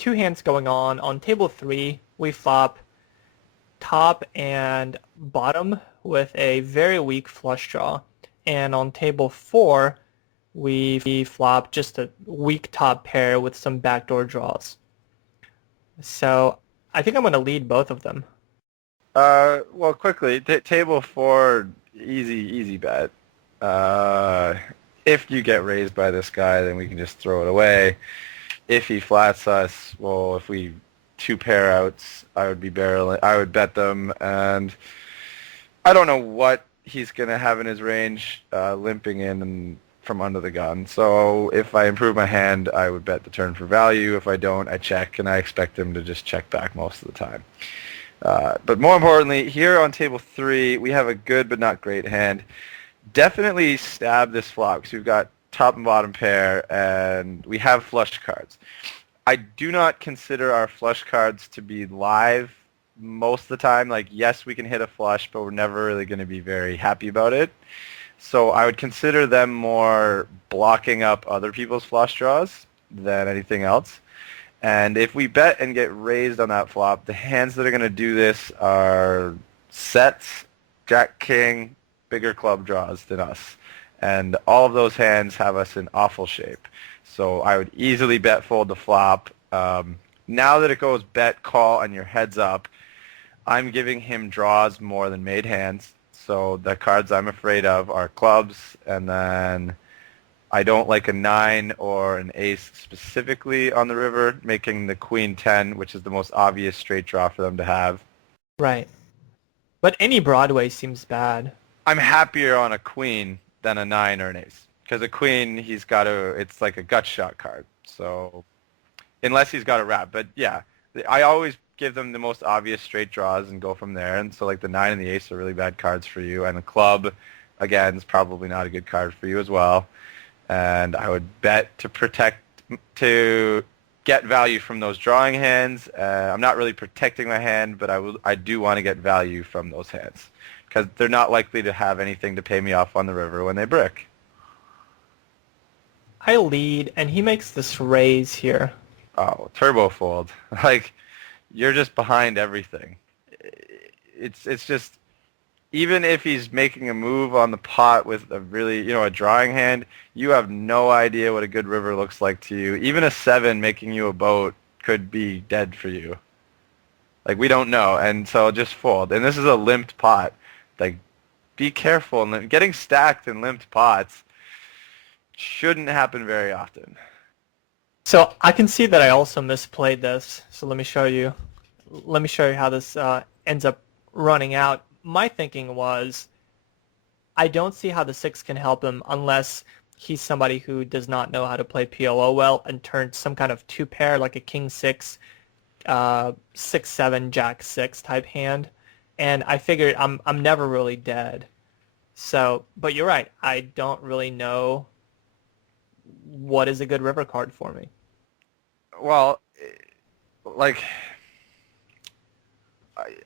two hands going on. On table 3, we flop top and bottom with a very weak flush draw. And on table 4, we flop just a weak top pair with some backdoor draws. So I think I'm going to lead both of them. Well, quickly, table 4, easy bet. If you get raised by this guy, then we can just throw it away. If he flats us, well, if we two pair outs, I would bet them, and I don't know what he's gonna have in his range, limping in and from under the gun. So if I improve my hand, I would bet the turn for value. If I don't, I check, and I expect him to just check back most of the time. But more importantly, here on table 3, we have a good but not great hand. Definitely stab this flop because we've got top and bottom pair, and we have flush cards. I do not consider our flush cards to be live most of the time. Like, yes, we can hit a flush, but we're never really going to be very happy about it. So I would consider them more blocking up other people's flush draws than anything else. And if we bet and get raised on that flop, the hands that are going to do this are sets, Jack, King, bigger club draws than us. And all of those hands have us in awful shape. So I would easily bet fold the flop. Now that it goes bet, call, and your head's up, I'm giving him draws more than made hands. So the cards I'm afraid of are clubs, and then I don't like a 9 or an ace specifically on the river, making the queen 10, which is the most obvious straight draw for them to have. Right. But any Broadway seems bad. I'm happier on a queen than a 9 or an ace. Because a queen, it's like a gut shot card. So unless he's got a wrap. But yeah, I always give them the most obvious straight draws and go from there. And so like the 9 and the ace are really bad cards for you. And the club, again, is probably not a good card for you as well. And I would bet to get value from those drawing hands. I'm not really protecting my hand, but I do want to get value from those hands because they're not likely to have anything to pay me off on the river when they brick. I lead, and he makes this raise here. Oh, turbo fold. Like, you're just behind everything. It's just, even if he's making a move on the pot with a really, a drawing hand, you have no idea what a good river looks like to you. Even a 7 making you a boat could be dead for you. Like, we don't know, and so just fold. And this is a limped pot. Like, be careful. And getting stacked in limped pots shouldn't happen very often. So I can see that I also misplayed this. So let me show you. Let me show you how this ends up running out. My thinking was, I don't see how the 6 can help him unless he's somebody who does not know how to play PLO well and turns some kind of 2-pair like a King 6, 6-7, Jack 6 type hand. And I figured I'm never really dead. So, but you're right. I don't really know what is a good river card for me. Well, like,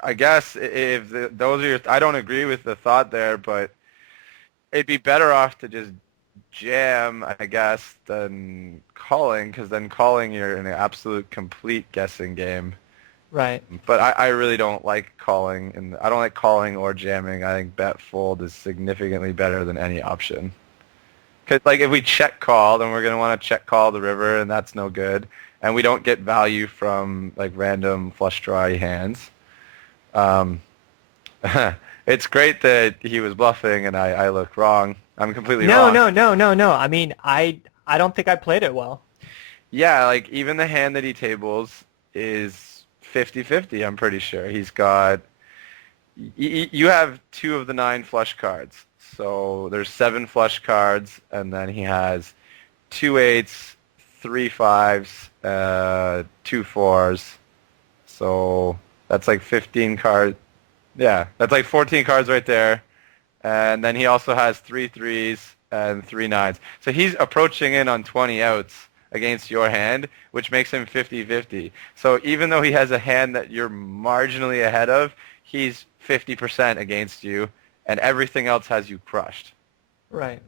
I guess if those are I don't agree with the thought there, but it'd be better off to just jam, I guess, than calling, because then calling you're in an absolute complete guessing game. Right. But I really don't like calling, and I don't like calling or jamming. I think bet fold is significantly better than any option. Because like if we check call, then we're gonna want to check call the river, and that's no good. And we don't get value from like random flush drawy hands. It's great that he was bluffing and I look wrong. I'm completely wrong. No. I mean, I don't think I played it well. Yeah, like even the hand that he tables is 50-50, I'm pretty sure. He's got... You have 2 of the 9 flush cards. So there's 7 flush cards, and then he has 2 8s, 3 5s, 2 4s. So that's like 15 cards. Yeah, that's like 14 cards right there. And then he also has 3 3s and 3 9s. So he's approaching in on 20 outs against your hand, which makes him 50-50. So even though he has a hand that you're marginally ahead of, he's 50% against you, and everything else has you crushed. Right.